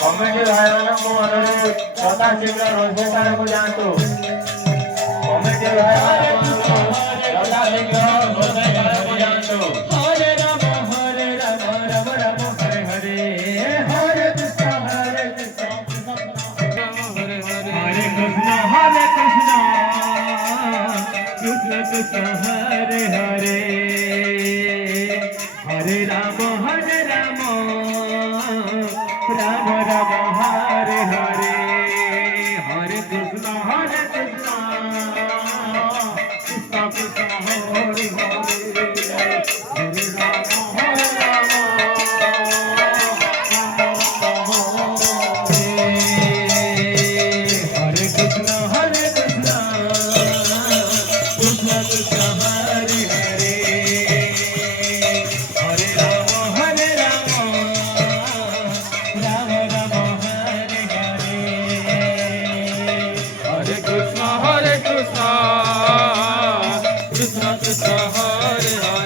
Committee भाईମାନଙ୍କୁ ଅନୁରୋଧ ଯଥା ଶୀଘ୍ର ରୋଷେଇଶାଳାକୁ ଯାଆନ୍ତୁ। କମିଟି ଭାଇମାନଙ୍କୁ ଯଥା ଶୀଘ୍ର ରୋଷେଇଶାଳାକୁ ଯାଆନ୍ତୁ। हरे राम राम राम हरे हरे हरे कृष्ण कृष्ण कृष्ण हरे हरे हरे राम राम राम हरे हरे हरे कृष्ण कृष्ण कृष्ण हरे हरे हरे राम हरे कृष्ण कृष्ण कृष्ण हरे हरे हरे राम राम राम हरे हरे हरे कृष्ण कृष्ण कृष्ण कृष्ण हरे हरे